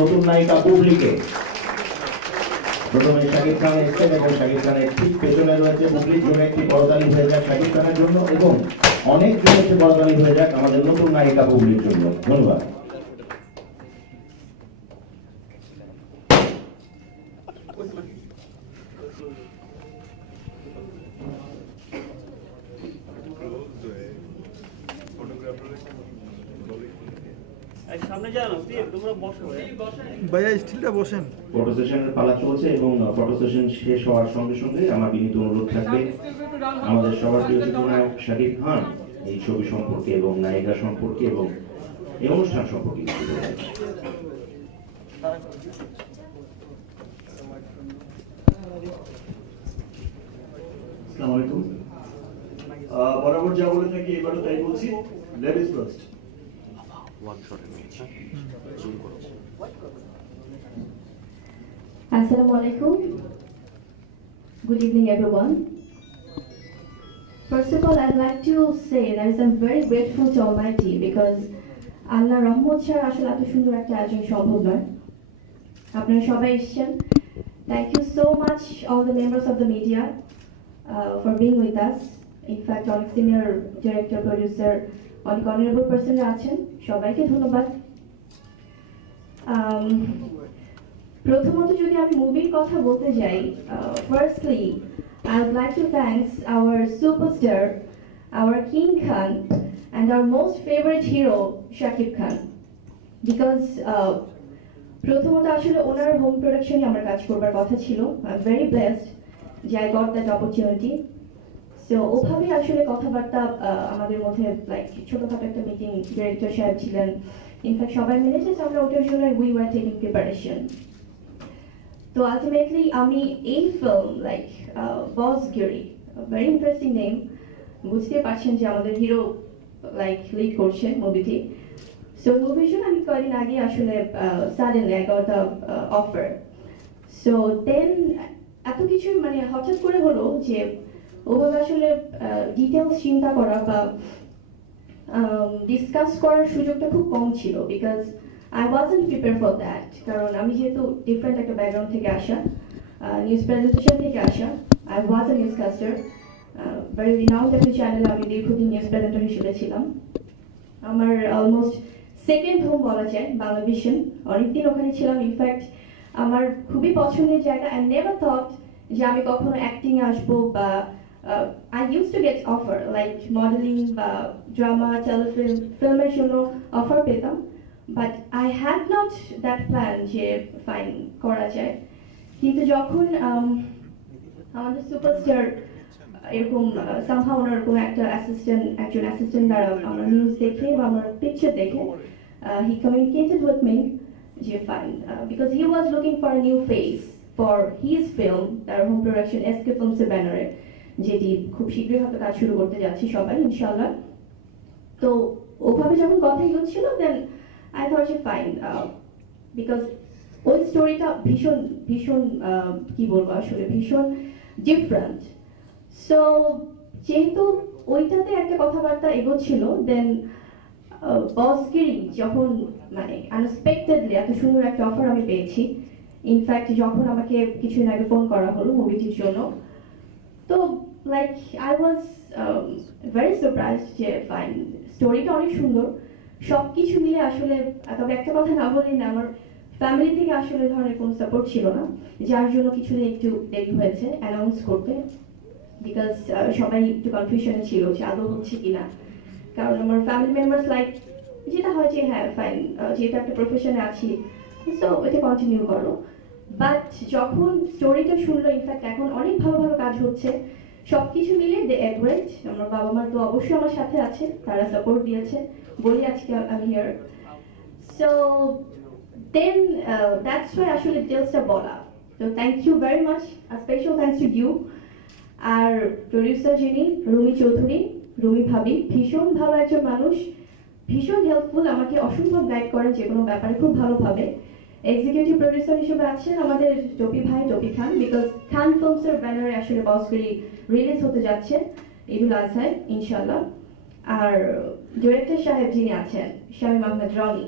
নতুন নায়িকা বুবলিকে প্রথমে শাকিব খান এসেছেন এবং শাকিব খানের ঠিক পেছনে রয়েছে বুবলির জন্য একটি করতালি হয়ে যাক শাকিব খানের জন্য এবং অনেক জন্য একটি করতালি হয়ে যাক আমাদের নতুন নায়িকা বুবলির জন্য। ধন্যবাদ। ভাইয়া স্টিলটা বসেন। ফটো সেশনের পালা চলছে এবং ফটো সেশন শেষ হওয়ার সঙ্গে সঙ্গে আমার বিনীত অনুরোধ থাকবে আমাদের সবার প্রিয় চিত্রনায়ক শাকিব খান এই ছবি সম্পর্কে এবং নায়িকা সম্পর্কে এবং এই অনুষ্ঠান সম্পর্কে কিছু বলবেন। আসসালামু আলাইকুম। বরাবর যা বলে থাকি এবারও তাই বলছি, ladies first. Assalamu alaikum. Good evening, everyone. First of all, I'd like to say that I'm very grateful to Almighty because Allah Rahmat Shah আসলে এত সুন্দর একটা আয়োজন সম্ভব নয়। আপনারা সবাই এসেছেন। Thank you so much all the members of the media for being with us. In fact, অনেক senior director, producer, অনেক honorable person আছেন। সবাইকে ধন্যবাদ। প্রথমত যদি আমি মুভির কথা বলতে যাই, firstly I would like to thank our superstar, our King Khan, and our most favorite hero Shakib Khan, because প্রথমত আসলে ওনার হোম প্রোডাকশনে আমার কাজ করবার কথা ছিল। I'm very blessed যে I got that opportunity. So ওভাবে আসলে কথাবার্তা আমাদের মধ্যে লাইক ছোটখাটো একটা মিটিং, ডিরেক্টর সাহেব ছিলেন, ইনফ্যাক্ট সবাই মিলে যে আমরা ওটার জন্য we were taking preparation. তো আলটিমেটলি আমি এই film like Bossgiri, very interesting name, বুঝতে পারছেন যে আমাদের হিরো লাইক লিড করছে মুভিটি। সো মুভির জন্য আমি কয়েকদিন আগে আসলে suddenly I got a offer. So then এত কিছু মানে হঠাৎ করে হলো যে ওভাবে আসলে ডিটেলস চিন্তা করা বা ডিসকাস করার সুযোগটা খুব কম ছিল, because I wasn't prepared for that. কারণ আমি যেহেতু ডিফারেন্ট একটা ব্যাকগ্রাউন্ড থেকে আসা, নিউজ প্রেজেন্টেশন থেকে আসা, I was a newscaster, very renowned একটা চ্যানেলে আমি দীর্ঘদিন নিউজ প্রেজেন্টার হিসেবে ছিলাম। আমার অলমোস্ট সেকেন্ড হোম বলা যায় বাংলা ভিশন, অনেকদিন ওখানে ছিলাম। ইনফ্যাক্ট আমার খুবই পছন্দের জায়গা। I never thought যে আমি কখনো অ্যাক্টিং আসবো বা I used to get offer like modeling বা ড্রামা, টেলিফিল্ম, ফিল্মের জন্য অফার পেতাম, but I had not that plan যে ফাইন করা যায়। কিন্তু যখন আমাদের সুপারস্টার এরকম সামহাউ ওরকম একটা একজন অ্যাসিস্ট্যান্ট দ্বারা আমরা নিউজ দেখে বা আমার পিকচার দেখে হি কমিউনিকেটেড উইথ মি যে fine, because he was looking for a new face for his film, তার হোম প্রোডাকশন এসকে ফিল্মসের ব্যানারে, যেটি খুব শীঘ্রই হয়তো কাজ শুরু করতে যাচ্ছি সবাই ইনশাআল্লাহ। তো ওভাবে যখন কথা হচ্ছিল দেন I thought you fine because ওই স্টোরিটা ভীষণ ভীষণ কি বলবো আসলে ভীষণ ডিফারেন্ট। সো যেহেতু ওইটাতে একটা কথাবার্তা এগোচ্ছিল, দেন বসগিরি যখন মানে আনএক্সপেক্টেডলি এত সুন্দর একটা অফার আমি পেয়েছি, ইনফ্যাক্ট যখন আমাকে কিছুদিন আগে ফোন করা হলো মুভিটির জন্য, তো like I was very surprised যে ফাইন স্টোরিটা অনেক সুন্দর, সবকিছু মিলে আসলে। তবে একটা কথা না বলি না, আমার ফ্যামিলি থেকে আসলে ধরনের কোনো সাপোর্ট ছিল না, যার জন্য কিছুদিন একটু দেরি হয়েছে অ্যানাউন্স করতে, বিকজ সবাই একটু কনফিউশনে ছিল যে আদৌ হচ্ছে কিনা। কারণ আমার ফ্যামিলি মেম্বার্স লাইক যেটা হয় যে হ্যাঁ ফাইন যেহেতু একটা প্রফেশনে আছি সো এটা কন্টিনিউ করো। বাট যখন স্টোরিটা শুনলো, ইনফ্যাক্ট এখন অনেক ভালো ভালো কাজ হচ্ছে, সবকিছু মিলে দে অ্যাডওয়েট। আমার বাবা মা তো অবশ্যই আমার সাথে আছে, তারা সাপোর্ট দিয়েছে বলি আজকে আমি here. So then that's why আসলে ডিটেলসটা বলা। তো thank you very much, special thanks to you. আর প্রডিউসার যিনি রুমি চৌধুরী, রুমি ভাবি ভীষণ ভালো একজন মানুষ, ভীষণ হেল্পফুল, আমাকে অসম্ভব গাইড করেন যে কোনো ব্যাপারে খুব ভালোভাবে। এক্সিকিউটিভ প্রডিউসার হিসেবে আছেন আমাদের টপি ভাই, টপি খান, বিকজ খান ফিল্মসের ব্যানারে আসলে বসগিরি রিলিজ হতে যাচ্ছে ঈদুল আজহায় ইনশাআল্লাহ। আর ডিরেক্টর সাহেব যিনি আছেন শামীম আহমেদ রনি,